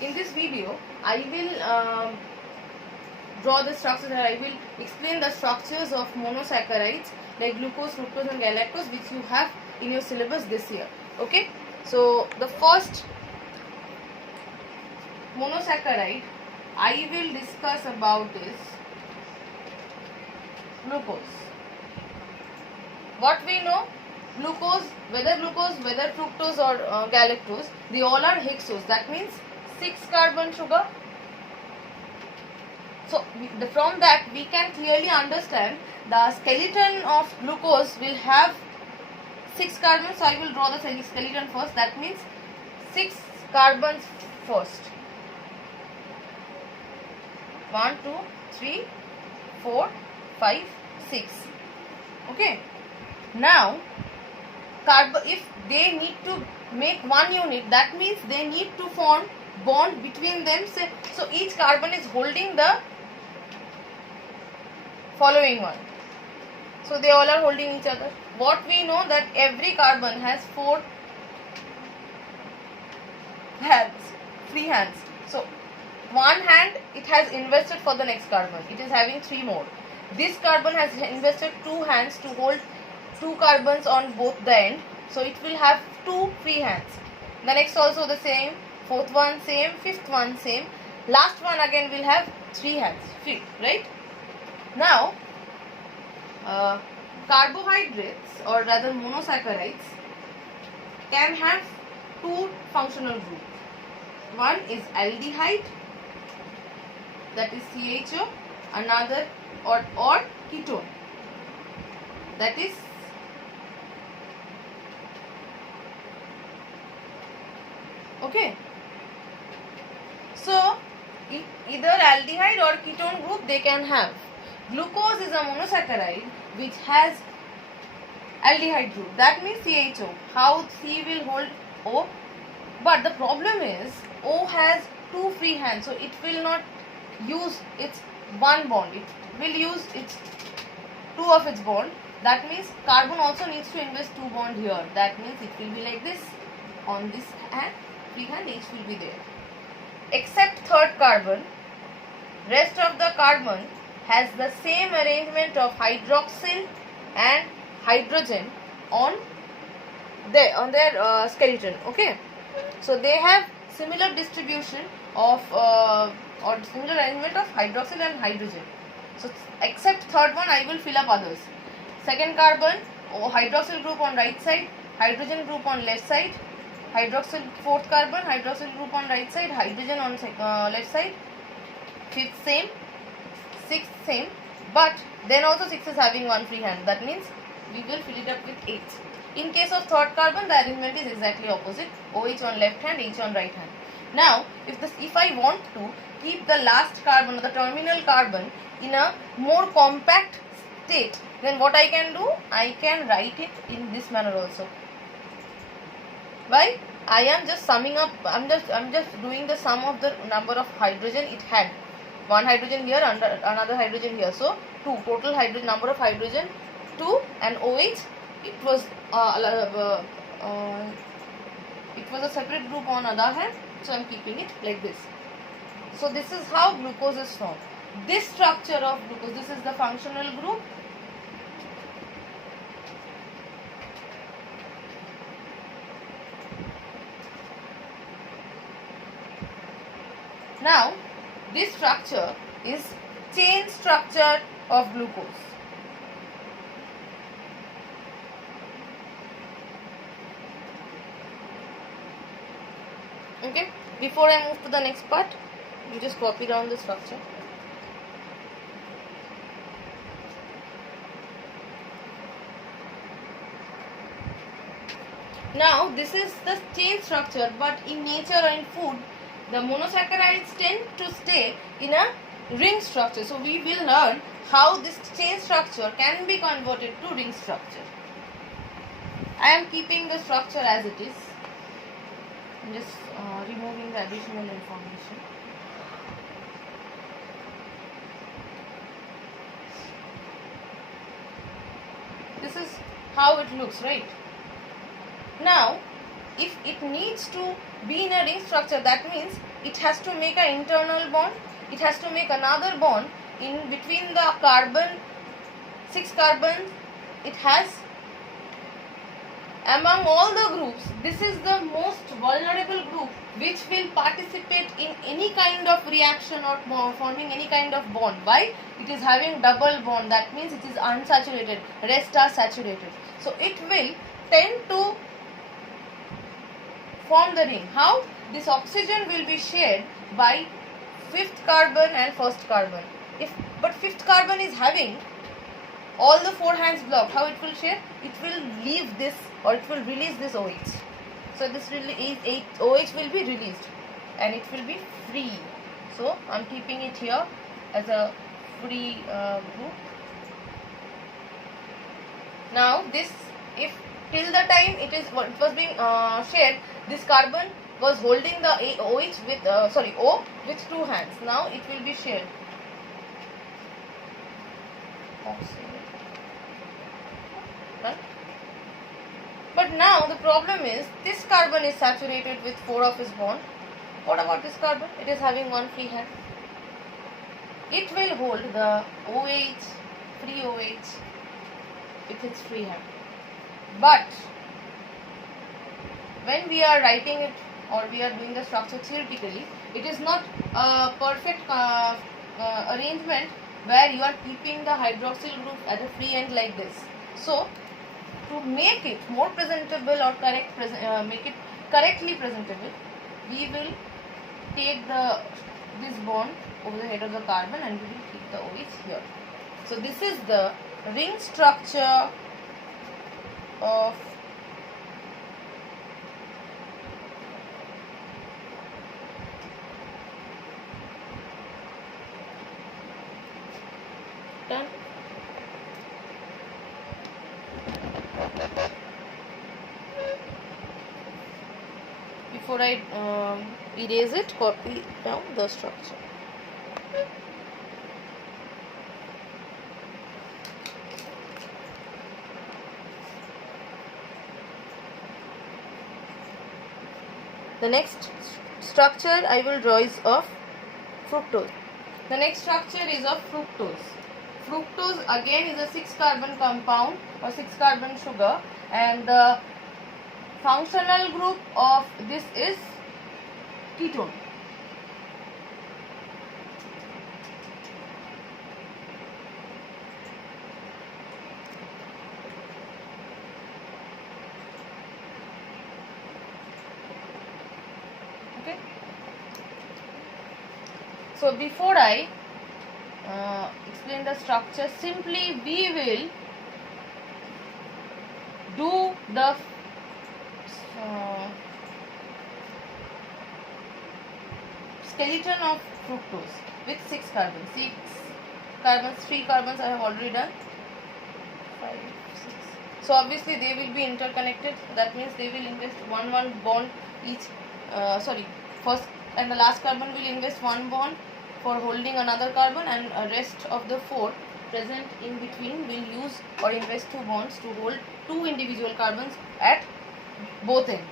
in this video I will draw the structures and I will explain the structures of monosaccharides like glucose, fructose and galactose, which you have in your syllabus this year. Okay, so the first monosaccharide I will discuss about is glucose. What we know, glucose, whether fructose or galactose, they all are hexose. That means 6 carbon sugar. So from that we can clearly understand the skeleton of glucose will have 6 carbons. So I will draw the skeleton first. That means 6 carbons first. 1, 2, 3, 4, 5, 6. Okay. Now, if they need to make one unit, that means they need to form bond between them. So each carbon is holding the following one. So they all are holding each other. What we know that every carbon has 4 hands, free hands. So one hand it has invested for the next carbon. It is having 3 more. This carbon has invested 2 hands to hold 2 carbons on both the end. So it will have 2 free hands. The next also the same. 4th one same. 5th one same. Last one again will have 3 hands free. Right? Now, carbohydrates or rather monosaccharides can have 2 functional groups. One is aldehyde, that is CHO, another or ketone, that is okay. So either aldehyde or ketone group they can have. Glucose is a monosaccharide which has aldehyde group, that means CHO. How C will hold O? But the problem is O has 2 free hands, so it will not use its one bond. It will use its 2 of its bond. That means carbon also needs to invest 2 bond here. That means it will be like this. On this hand, free hand each will be there. Except 3rd carbon, rest of the carbon has the same arrangement of hydroxyl and hydrogen on their skeleton. Okay, so they have similar distribution of or similar arrangement of hydroxyl and hydrogen. So except 3rd one I will fill up others. 2nd carbon, hydroxyl group on right side, hydrogen group on left side. Hydroxyl 4th carbon, hydroxyl group on right side, hydrogen on left side. 5th same, 6th same, but then also 6 is having 1 free hand. That means we will fill it up with 8. In case of 3rd carbon, the arrangement is exactly opposite. OH on left hand, H on right hand. Now, if I want to keep the last carbon or the terminal carbon in a more compact state, then what I can do? I can write it in this manner also. Why? I am just summing up. I'm just doing the sum of the number of hydrogen it had. 1 hydrogen here, another hydrogen here. So 2 total hydrogen number of hydrogen 2 and OH. It was a separate group on other hand. So I am keeping it like this. So this is how glucose is formed. This structure of glucose. This is the functional group. Now, this structure is chain structure of glucose. Okay, before I move to the next part, you just copy down the structure. Now, this is the chain structure, but in nature or in food, the monosaccharides tend to stay in a ring structure. So we will learn how this chain structure can be converted to ring structure. I am keeping the structure as it is. I am just removing the additional information. This is how it looks, right? Now, if it needs to be in a ring structure, that means it has to make an internal bond, it has to make another bond in between the carbon, 6 carbons it has. Among all the groups, this is the most vulnerable group which will participate in any kind of reaction or forming any kind of bond. Why? It is having double bond, that means it is unsaturated, rest are saturated. So it will tend to form the ring. How? This oxygen will be shared by 5th carbon and 1st carbon. But 5th carbon is having all the 4 hands blocked. How it will share? It will leave this, or it will release this OH. So this OH will be released and it will be free. So I am keeping it here as a free group. Now this, if till the time it was being shared, this carbon was holding the OH with O with 2 hands. Now it will be shared. Right? But now the problem is this carbon is saturated with 4 of its bond. What about this carbon? It is having 1 free hand. It will hold the OH, free OH with its free hand. But when we are writing it or we are doing the structure theoretically, it is not a perfect arrangement where you are keeping the hydroxyl group at a free end like this. So to make it more presentable or make it correctly presentable, we will take this bond over the head of the carbon and we will keep the OH here. So this is the ring structure of done. Before I erase it, copy down the structure. The next structure I will draw is of fructose. The next structure is of fructose. Fructose again is a 6 carbon compound or 6 carbon sugar, and the functional group of this is ketone. Okay. So before I explain the structure, simply we will do the skeleton of fructose with 6 carbons. 6 carbons, 3 carbons I have already done. 5, 6. So obviously they will be interconnected. That means they will invest one bond each. First and the last carbon will invest 1 bond for holding another carbon, and rest of the 4 present in between will use or invest 2 bonds to hold 2 individual carbons at both ends.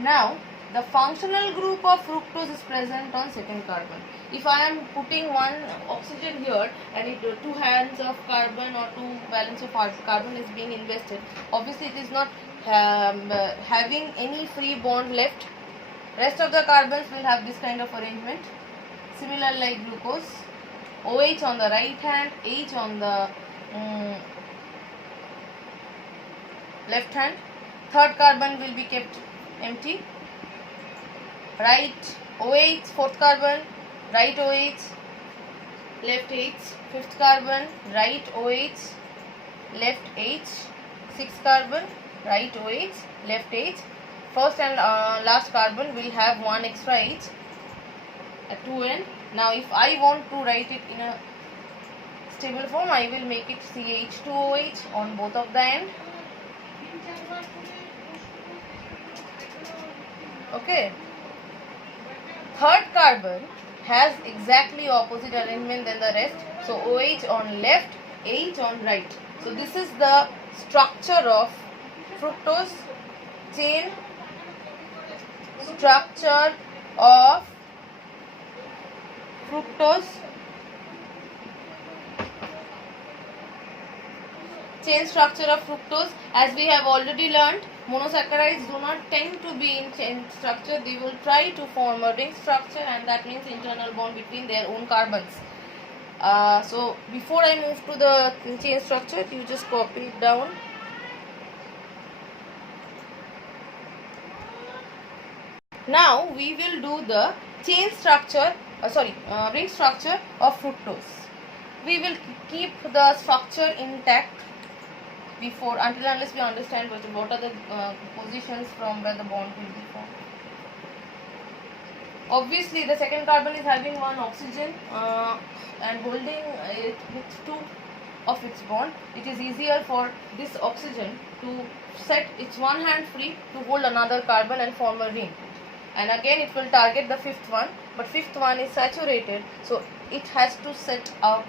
Now the functional group of fructose is present on second carbon. If I am putting 1 oxygen here and 2 hands of carbon or 2 valence of carbon is being invested, obviously it is not having any free bond left. Rest of the carbons will have this kind of arrangement, similar like glucose. OH on the right hand, H on the left hand. Third carbon will be kept empty. Right OH, 4th carbon, right OH, left H. 5th carbon, right OH, left H. 6th carbon, right OH, left H. First and last carbon will have 1 extra H at 2 end. Now if I want to write it in a stable form, I will make it CH2OH on both of the end. Okay. Third carbon has exactly opposite arrangement than the rest. So OH on left, H on right. So this is the structure of fructose chain structure of fructose. Chain structure of fructose, as we have already learnt, monosaccharides do not tend to be in chain structure. They will try to form a ring structure, and that means internal bond between their own carbons. So before I move to the chain structure, you just copy it down. Now we will do the chain structure, ring structure of fructose. We will keep the structure intact before, until unless we understand what are the positions from where the bond will be formed. Obviously, the second carbon is having one oxygen and holding it with two of its bond. It is easier for this oxygen to set its one hand free to hold another carbon and form a ring. And again it will target the fifth one, but fifth one is saturated, so it has to set a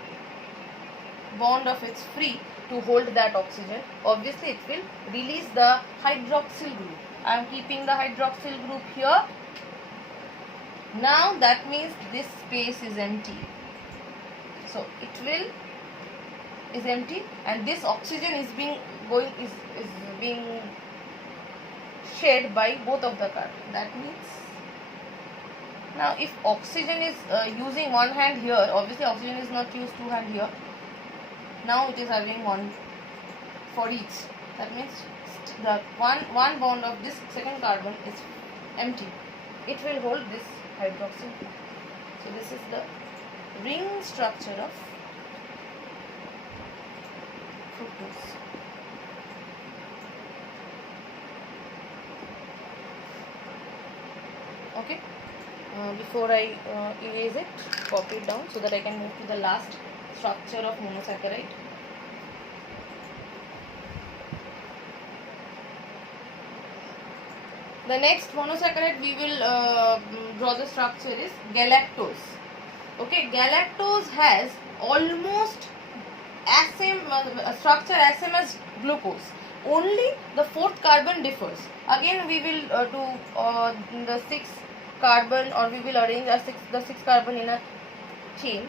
bond of its free to hold that oxygen. Obviously it will release the hydroxyl group. I am keeping the hydroxyl group here. Now that means this space is empty, so it will is empty, and this oxygen is being shared by both of the carbon. That means now if oxygen is using one hand here, obviously oxygen is not used two hand here. Now it is having one for each. That means the one bond of this second carbon is empty. It will hold this hydroxyl. So this is the ring structure of fructose. Okay. Before I erase it, copy it down so that I can move to the last structure of monosaccharide. The next monosaccharide we will draw the structure is galactose. Okay, galactose has almost structure as same as glucose. Only the fourth carbon differs. Again we will do the 6 carbon, or we will arrange the 6 carbon in a chain.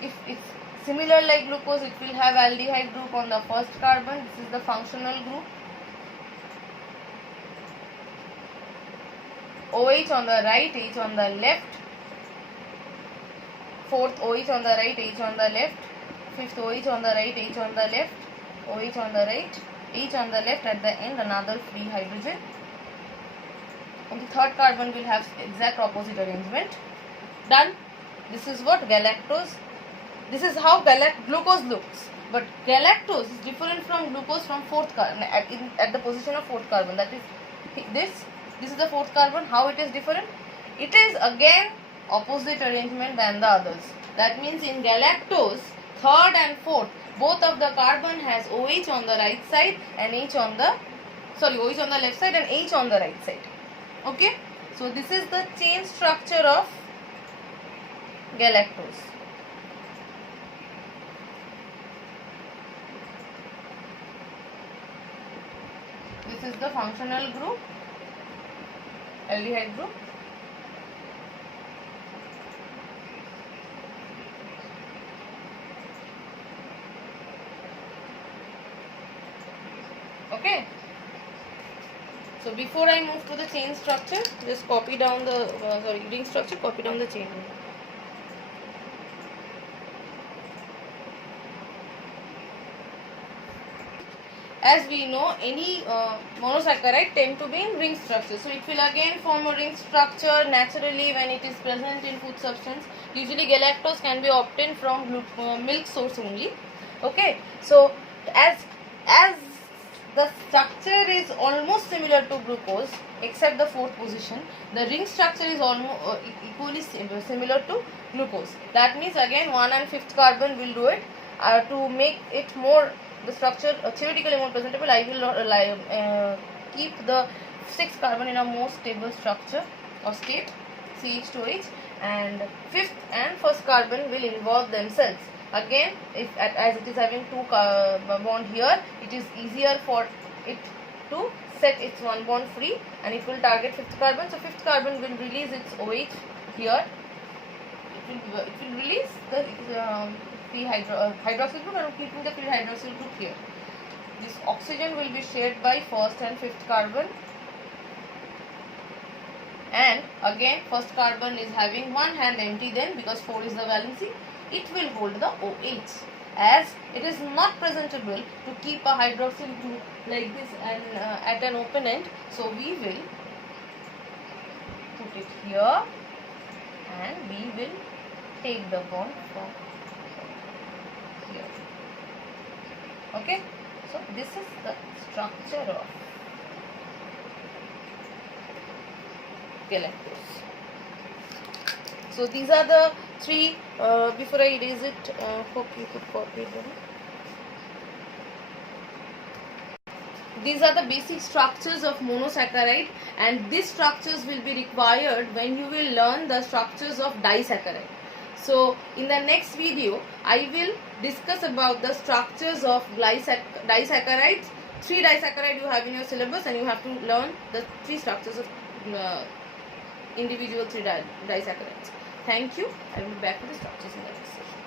If it's similar like glucose, it will have aldehyde group on the first carbon. This is the functional group. OH on the right, H on the left. Fourth OH on the right, H on the left. Fifth OH on the right, H on the left. OH on the right, H on the left. At the end, another free hydrogen. And the third carbon will have exact opposite arrangement. Done. This is what galactose. This is how glucose looks. But galactose is different from glucose from fourth carbon at the position of fourth carbon. That is this is the fourth carbon. How it is different? It is again opposite arrangement than the others. That means in galactose, third and fourth, both of the carbon has OH on the right side and OH on the left side and H on the right side. Okay, so this is the chain structure of galactose. This is the functional group, aldehyde group. Okay. So before I move to the chain structure, just copy down the ring structure, copy down the chain. As we know, any monosaccharide tend to be in ring structure. So it will again form a ring structure naturally when it is present in food substance. Usually galactose can be obtained from milk source only. Okay. So as the structure is almost similar to glucose except the fourth position, the ring structure is almost equally similar to glucose. That means again 1 and 5th carbon will do it. To make it more, the structure theoretically more presentable, I will keep the 6th carbon in a more stable structure or state, CH2H, and 5th and 1st carbon will involve themselves. Again, as it is having 2 bond here, it is easier for it to set its one bond free, and it will target fifth carbon. So fifth carbon will release its OH here. It will release the free hydroxyl group, and keeping the free hydroxyl group here. This oxygen will be shared by first and fifth carbon, and again first carbon is having one hand empty then, because 4 is the valency. It will hold the OH, as it is not presentable to keep a hydroxyl group like this and at an open end. So we will put it here, and we will take the bond from here. Okay, so this is the structure of galactose. So these are the three. Before I erase it, hope you could copy them. These are the basic structures of monosaccharide, and these structures will be required when you will learn the structures of disaccharide. So in the next video, I will discuss about the structures of disaccharides. 3 disaccharides you have in your syllabus, and you have to learn the 3 structures of individual 3 disaccharides. Thank you. I will be back to the structures in the next session.